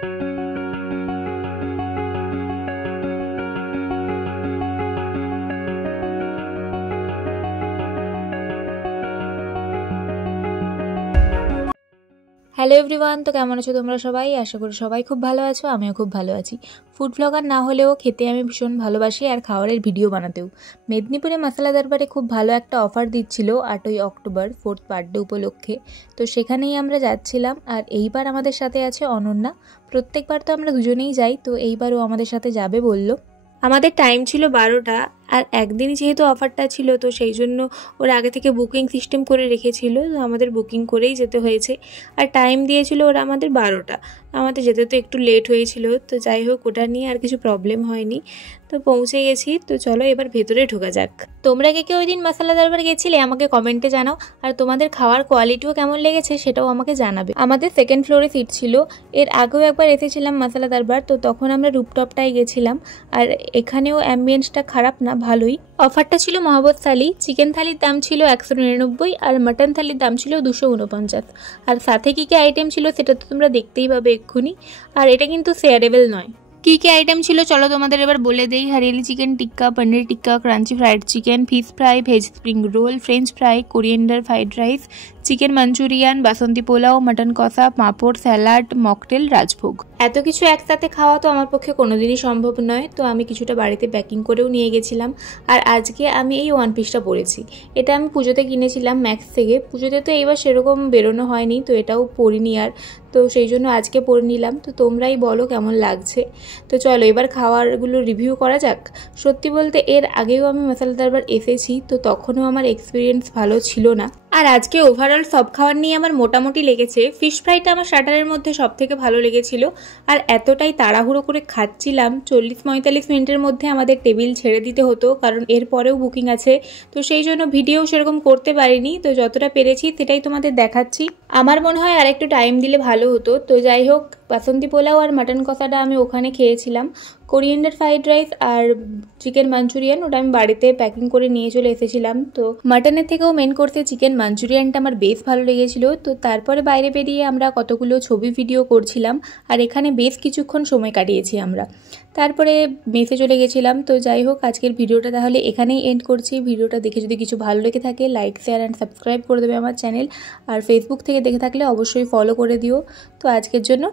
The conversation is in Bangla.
হ্যালো এভরিওয়ান, তো কেমন আছো তোমরা সবাই? আশা করি সবাই খুব ভালো আছো, আমিও খুব ভালো আছি। ফুড ব্লগার না হলেও খেতে আমি ভীষণ ভালোবাসি, আর খাবারের ভিডিও বানাতেও। মেদিনীপুরে মশলা দরবারে খুব ভালো একটা অফার দিচ্ছিল 8ই অক্টোবর 4th বার্থডে উপলক্ষে। তো সেখানেই আমরা যাচ্ছিলাম, আর এইবার আমাদের সাথে আছে অনন্যা। প্রত্যেকবার তো আমরা দুজনেই যাই, তো এইবারও আমাদের সাথে যাবে বলল। আমাদের টাইম ছিল 12টা, আর একদিনই যেহেতু অফারটা ছিল তো সেই জন্য ওরা আগে থেকে বুকিং সিস্টেম করে রেখেছিল, তো আমাদের বুকিং করেই যেতে হয়েছে। আর টাইম দিয়েছিল ওরা আমাদের 12টা, আমাদের যেতে তো একটু লেট হয়েছিল, তো যাই হোক ওটা নিয়ে আর কিছু প্রবলেম হয়নি, তো পৌঁছে গেছি। তো চলো এবার ভেতরে ঢোকা যাক। তোমরা কে ওই দিন মশলা দরবার গেছিলে আমাকে কমেন্টে জানাও, আর তোমাদের খাওয়ার কোয়ালিটিও কেমন লেগেছে সেটাও আমাকে জানাবে। আমাদের সেকেন্ড ফ্লোরে সিট ছিল। এর আগেও একবার এসেছিলাম মশলা দরবার, তো তখন আমরা রুপটপটাই গেছিলাম। আর এখানেও অ্যাম্বিয়েন্সটা খারাপ না, ভালোই। অফারটা ছিল মহব্বত থালি। চিকেন থালির দাম ছিল 199, আর মাটন থালির দাম ছিল 249। আর সাথে কী কী আইটেম ছিল সেটা তো তোমরা দেখতেই পাবে এক্ষুনি। আর এটা কিন্তু শেয়ারেবল নয়। কী কী আইটেম ছিল চলো তোমাদের এবার বলে দেই। Hariyali chicken tikka, paneer tikka, crunchy fried chicken, fish fry, veg spring roll, French fry, coriander fried rice, chicken Manchurian, basanti pulao, mutton kosha, papad, salad, mocktail, rajbhog. এত কিছু একসাথে খাওয়া তো আমার পক্ষে কোনোদিনই সম্ভব নয়, তো আমি কিছুটা বাড়িতে প্যাকিং করেও নিয়ে গেছিলাম। আর আজকে আমি এই ওয়ান পিসটা পরেছি। এটা আমি পুজোতে কিনেছিলাম ম্যাক্স থেকে। পুজোতে তো এইবার সেরকম বেরোনো হয়নি, তো এটাও পরিনি আর, তো সেই জন্য আজকে পরে নিলাম। তো তোমরাই বলো কেমন লাগছে। তো চলো এবার খাওয়ারগুলো রিভিউ করা যাক। সত্যি বলতে এর আগেও আমি মশলা দরবার এসেছি, তো তখনও আমার এক্সপিরিয়েন্স ভালো ছিল না। আর আজকে ওভারঅল সব খাবার নিয়ে আমার মোটামুটি লেগেছে। ফিশ ফ্রাইটা আমার স্টার্টারের মধ্যে সব থেকে ভালো লেগেছিল। আর এতটাই তাড়াহুড়ো করে খাচ্ছিলাম, 40-45 মিনিটের মধ্যে আমাদের টেবিল ছেড়ে দিতে হতো, কারণ এর পরেও বুকিং আছে। তো সেই জন্য ভিডিও সেরকম করতে পারিনি, তো যতটা পেরেছি সেটাই তোমাদের দেখাচ্ছি। আমার মনে হয় আর একটু টাইম দিলে ভালো হতো। তো যাই হোক, বাসন্তী পোলাও আর মাটন কষাটা আমি ওখানে খেয়েছিলাম। কোরিয়েন্ডার ফ্রাইড রাইস আর চিকেন মাঞ্চুরিয়ান ওটা আমি বাড়িতে প্যাকিং করে নিয়ে চলে এসেছিলাম। তো মাটনের থেকেও মেন কোর্সে চিকেন মাঞ্চুরিয়ানটা আমার বেশ ভালো লেগেছিল। তো তারপরে বাইরে বেরিয়ে আমরা কতগুলো ছবি ভিডিও করছিলাম, আর এখানে বেশ কিছুক্ষণ সময় কাটিয়েছি আমরা। তারপরে মেসে চলে গেছিলাম। তো যাই হোক, আজকের ভিডিওটা তাহলে এখানেই এন্ড করছি। ভিডিওটা দেখে যদি কিছু ভালো লেগে থাকে লাইক, শেয়ার অ্যান্ড সাবস্ক্রাইব করে দেবে আমার চ্যানেল। আর ফেসবুক থেকে দেখে থাকলে অবশ্যই ফলো করে দিও। তো আজকের জন্য